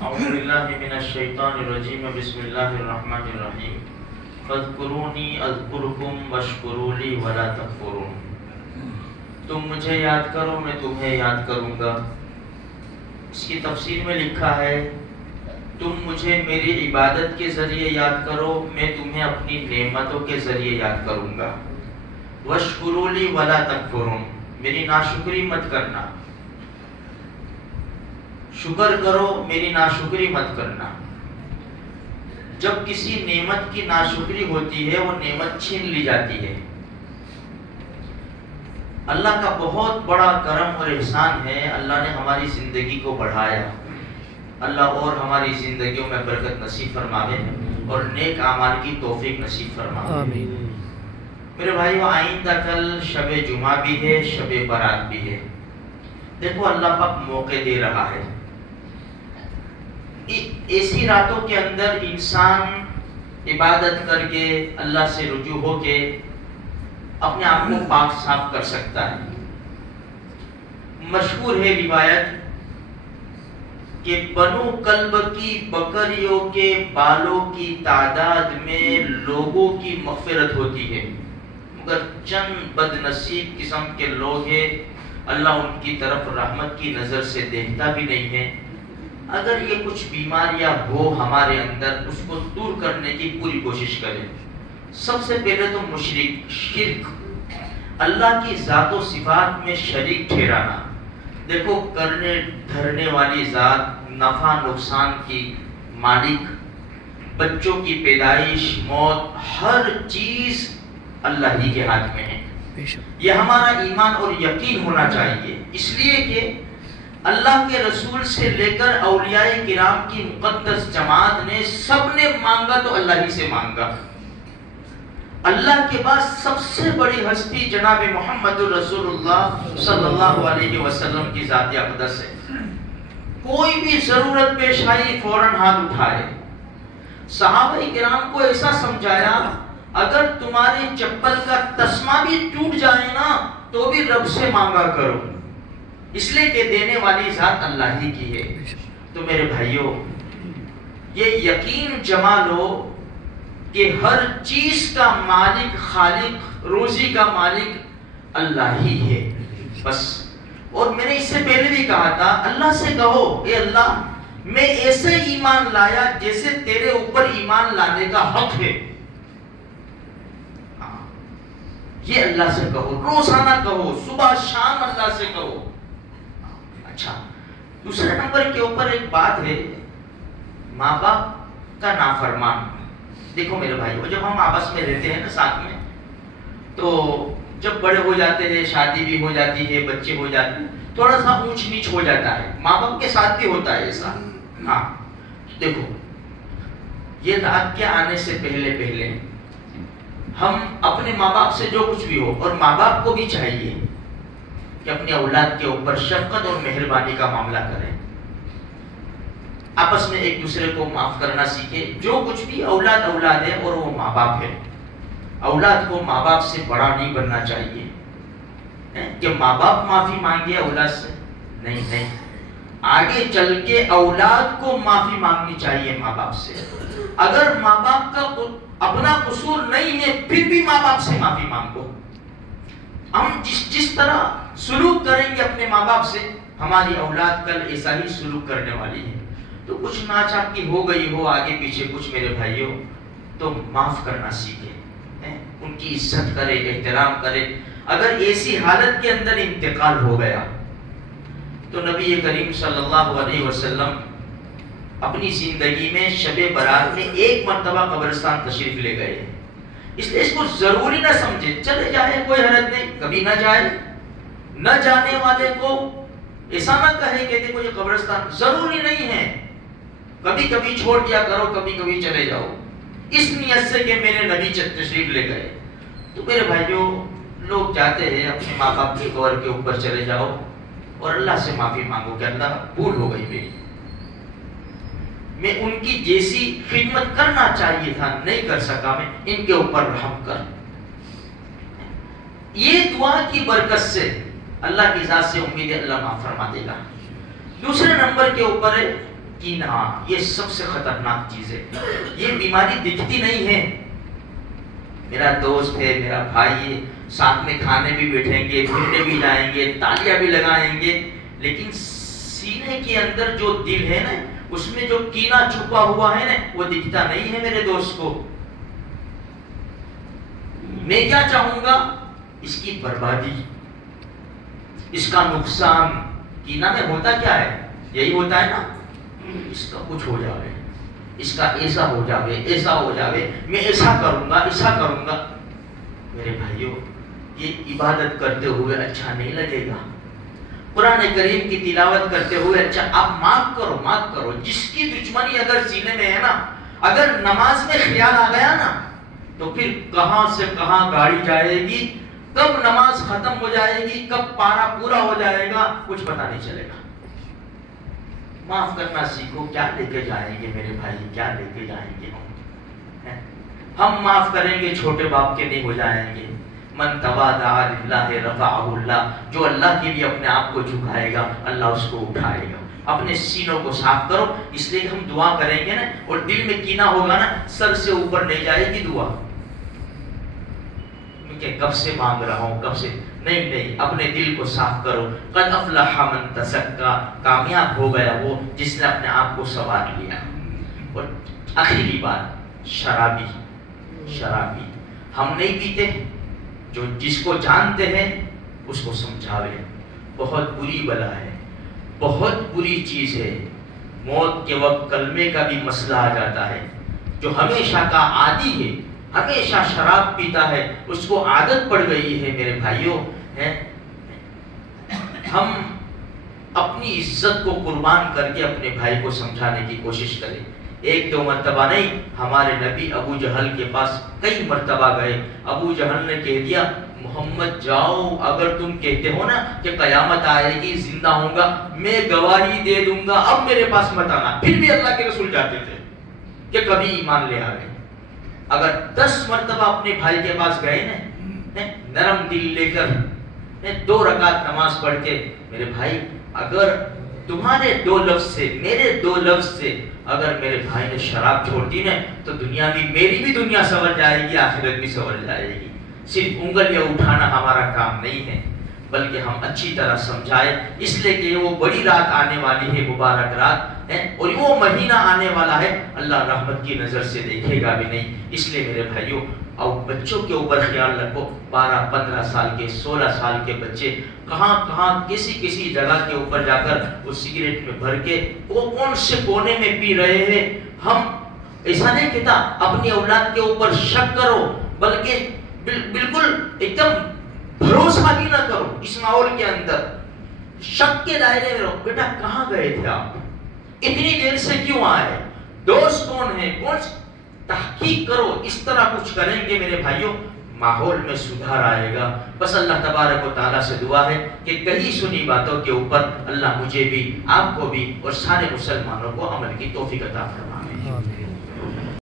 اعوذ باللہ من الشیطان الرجیم بسم اللہ الرحمن الرحیم فاذکرونی اذکرکم واشکروا لی ولا تکفرون. تم مجھے یاد کرو میں تمہیں یاد کروں گا. اس کی تفسیر میں لکھا ہے تم مجھے میری عبادت کے ذریعے یاد کرو میں تمہیں اپنی نعمتوں کے ذریعے یاد کروں گا. واشکروا لی ولا تکفرون، میری ناشکری مت کرنا. شکر کرو میری ناشکری مت کرنا. جب کسی نعمت کی ناشکری ہوتی ہے وہ نعمت چھین لی جاتی ہے. اللہ کا بہت بڑا کرم اور احسان ہے، اللہ نے ہماری زندگی کو بڑھایا. اللہ اور ہماری زندگیوں میں برکت نصیب فرماوے اور نیک اعمال کی توفیق نصیب فرماوے. آمین. میرے بھائیو، آئندہ کل شب جمعہ بھی ہے، شب برات بھی ہے. دیکھو اللہ پاک موقع دے رہا ہے. ایسی راتوں کے اندر انسان عبادت کر کے اللہ سے رجوع ہو کے اپنے آپ کو پاک صاف کر سکتا ہے. مشہور ہے روایت کہ بنو کلب کی بکریوں کے بالوں کی تعداد میں لوگوں کی مغفرت ہوتی ہے، مگر چند بد نصیب قسم کے لوگ ہیں اللہ ان کی طرف رحمت کی نظر سے دیکھتا بھی نہیں ہے. اگر یہ کچھ بیماریاں ہو ہمارے اندر اس کو دور کرنے کی پوری کوشش کریں. سب سے پہلے تو شرک، اللہ کی ذات و صفات میں شریک ٹھہرانا. دیکھو کرنے دھرنے والی ذات، نفع نقصان کی مالک، بچوں کی پیدائش موت، ہر چیز اللہ ہی کے ہاتھ میں ہے. یہ ہمارا ایمان اور یقین ہونا چاہیے. اس لیے کہ اللہ کے رسول سے لے کر اولیاء کرام کی مقدس جماعت نے سب نے مانگا تو اللہ ہی سے مانگا. اللہ کے پاس سب سے بڑی ہستی جناب محمد الرسول اللہ صلی اللہ علیہ وسلم کی ذات اقدس ہے. کوئی بھی ضرورت پیش آئی فوراً ہاتھ اٹھائے. صحابہ کرام کو ایسا سمجھایا اگر تمہاری چپل کا تسمہ بھی ٹوٹ جائے نا تو بھی رب سے مانگا کرو، اس لیے کہ دینے والی ذات اللہ ہی کی ہے. تو میرے بھائیوں، یہ یقین جما لو کہ ہر چیز کا مالک، خالق، روزی کا مالک اللہ ہی ہے بس. اور میں نے اس سے پہلے بھی کہا تھا اللہ سے کہو اے اللہ میں ایسے ایمان لایا جیسے تیرے اوپر ایمان لانے کا حق ہے. یہ اللہ سے کہو، روزانہ کہو، صبح شام اللہ سے کہو. اچھا، دوسرے نمبر کے اوپر ایک بات ہے، ماں باپ کا نافرمان. دیکھو میرے بھائیو، جب ہم آپس میں رہتے ہیں نا ساتھ میں، تو جب بڑے ہو جاتے ہیں، شادی بھی ہو جاتی ہے، بچے ہو جاتے ہیں، تھوڑا سا اونچ نیچ ہو جاتا ہے. ماں باپ کے ساتھ بھی ہوتا ہے ایسا. ہاں دیکھو، یہ رات کے آنے سے پہلے ہم اپنے ماں باپ سے جو کچھ بھی ہو، اور ماں باپ کو بھی چاہیے کہ اپنے اولاد کے اوپر شفقت اور مہربانی کا معاملہ کریں. آپس میں ایک دوسرے کو معاف کرنا سیکھیں. جو کچھ بھی اولاد ہے اور وہ ماں باپ ہے. اولاد کو ماں باپ سے بڑا نہیں بننا چاہیے کہ ماں باپ معافی مانگے اولاد سے. نہیں، آگے چل کے اولاد کو معافی مانگنی چاہیے ماں باپ سے. اگر ماں باپ کا اپنا قصور نہیں ہے پھر بھی ماں باپ سے معافی مانگو. ہم جس طرح سلوک کریں گے اپنے ماں باپ سے، ہماری اولاد کل ایسا ہی سلوک کرنے والی ہے. تو کچھ ناچاکی ہو گئی ہو آگے پیچھے کچھ میرے بھائیوں، تو معاف کرنا سیکھیں، ان کی عزت کرے، احترام کرے. اگر ایسی حالت کے اندر انتقال ہو گیا تو نبی کریم صلی اللہ علیہ وسلم اپنی زندگی میں شب برات میں ایک مرتبہ قبرستان تشریف لے گئے. اس لیے اس کو ضروری نہ سمجھے، چلے جائے کوئی حرج نہیں، کبھی نہ جائے. نہ جانے والے کو ایسا نہ کہے کہ دیکھو یہ قبرستان ضروری نہیں ہے، کبھی کبھی چھوڑ دیا کرو، کبھی کبھی چلے جاؤ، اس نیت سے کہ میرے نبی تشریف لے گئے. تو میرے بھائیوں، لوگ جاتے ہیں اپنے ماں باپ کے قبر کے اوپر چلے جاؤ اور اللہ سے معافی مانگو کہ اللہ بھول ہو گئی میری، میں ان کی جیسی خدمت کرنا چاہیے تھا نہیں کر سکا، میں ان کے اوپر رحم کر. یہ دعا کی برکت سے اللہ کی ذات سے امید ہے اللہ معاف فرما دے گا. دوسرے نمبر کے اوپر ہے کینہ، یہ سب سے خطرناک چیز ہے. یہ بیماری دکھتی نہیں ہے. میرا دوست ہے، میرا بھائی ہے، ساتھ میں کھانے بھی بیٹھیں گے، پھرنے بھی جائیں گے، تالیاں بھی لگائیں گے، لیکن سینے کے اندر جو دل ہے نا، اس میں جو کینہ چھپا ہوا ہے نا، وہ دکھتا نہیں ہے میرے دوست کو. میں کیا چاہوں گا؟ اس کی بربادی، اس کا نقصان. کینہ میں ہوتا کیا ہے؟ یہی ہوتا ہے نا، اس کا کچھ ہو جاوے، اس کا ایسا ہو جاوے، ایسا ہو جاوے، میں ایسا کروں گا، ایسا کروں گا. میرے بھائیوں، یہ عبادت کرتے ہوئے اچھا نہیں لگے گا. قرآن کریم کی تلاوت کرتے ہوئے اچھا، آپ معاف کرو، معاف کرو. جس کی دشمنی اگر سینے میں ہے نا، اگر نماز میں خیال آ گیا نا، تو پھر کہاں سے کہاں گاڑی جائے گی، کب نماز ختم ہو جائے گی، کب پارا پورا ہو جائے گا، کچھ پتا نہیں چلے گا. معاف کرنا سیکھو. کیا لے کے جائیں گے میرے بھائی، کیا لے کے جائیں گے ہم معاف کریں گے چھوٹے باپ کے نہیں ہو جائیں گے. من تواضع للہ رفعہ اللہ، جو اللہ کے لیے اپنے آپ کو جھکائے گا، اللہ اس کو اٹھائے گا. اپنے سینوں کو صاف کرو. اس لیے ہم دعا کریں گے نا، اور دل میں کینہ ہوگا نا، سر سے اوپر نہیں جائے گی دعا کہ کب سے مانگ رہا ہوں، کب سے نہیں. اپنے دل کو صاف کرو. قد افلح من تزکا، کامیاب ہو گیا وہ جس نے اپنے آپ کو سنوار لیا. اور آخری بات، شرابی ہم نہیں پیتے. جو جس کو جانتے ہیں اس کو سمجھاوے. بہت بری بلا ہے، بہت بری چیز ہے. موت کے وقت کلمے کا بھی مسئلہ آ جاتا ہے. جو ہمیشہ کا عادی ہے، ہمیشہ شراب پیتا ہے، اس کو عادت پڑ گئی ہے. میرے بھائیوں، ہم اپنی عزت کو قربان کر کے اپنے بھائی کو سمجھانے کی کوشش کریں. ایک دو مرتبہ نہیں، ہمارے نبی ابو جہل کے پاس کئی مرتبہ گئے. ابو جہل نے کہہ دیا، محمد جاؤ، اگر تم کہتے ہو نا کہ قیامت آئے گی، زندہ ہوں گا، میں گواہی دے دوں گا، اب میرے پاس مت آنا. پھر بھی اللہ کے رسول جاتے تھے کہ کبھی ایمان لے آ گئے. اگر 10 مرتبہ اپنے بھائی کے پاس گئے نا، نرم دل لے کر 2 رکعت نماز پڑھ کے، میرے بھائی اگر تمہارے 2 لفظ سے، میرے 2 لفظ سے اگر میرے بھائی نے شراب چھوڑ دی نا، تو دنیا بھی، میری بھی دنیا سنور جائے گی، آخرت بھی سنور جائے گی. صرف انگلیاں اٹھانا ہمارا کام نہیں ہے، بلکہ ہم اچھی طرح سمجھائیں. اس لیے کہ وہ بڑی رات آنے والی ہے، مبارک رات ہے، اور وہ مہینہ آنے والا ہے، اللہ رحمت کی نظر سے دیکھے گا بھی نہیں. اس لیے میرے بھائیوں، اور بچوں کے اوپر خیال رکھو. 12-15 سال کے، 16 سال کے بچے کہاں کسی جگہ کے اوپر جا کر وہ سگریٹ میں بھر کے وہ کون سے کونے میں پی رہے ہیں. ہم ایسا نہیں کہتا اپنی اولاد کے اوپر شک کرو، بلکہ بالکل ایک دم بھروسہ بھی نہ کرو. اس ماحول کے اندر شک کے دائرے میں رہو. بیٹا کہاں گئے تھے آپ، اتنی دیر سے کیوں آئے، دوست کون ہے، کون سے، تحقیق کرو. اس طرح کچھ کریں گے میرے بھائیوں، ماحول میں سدھار آئے گا. بس اللہ تبارک و تعالیٰ سے دعا ہے کہ کہیں سنی باتوں کے اوپر اللہ مجھے بھی، آپ کو بھی اور سارے مسلمانوں کو عمل کی توفیق عطا فرمائے.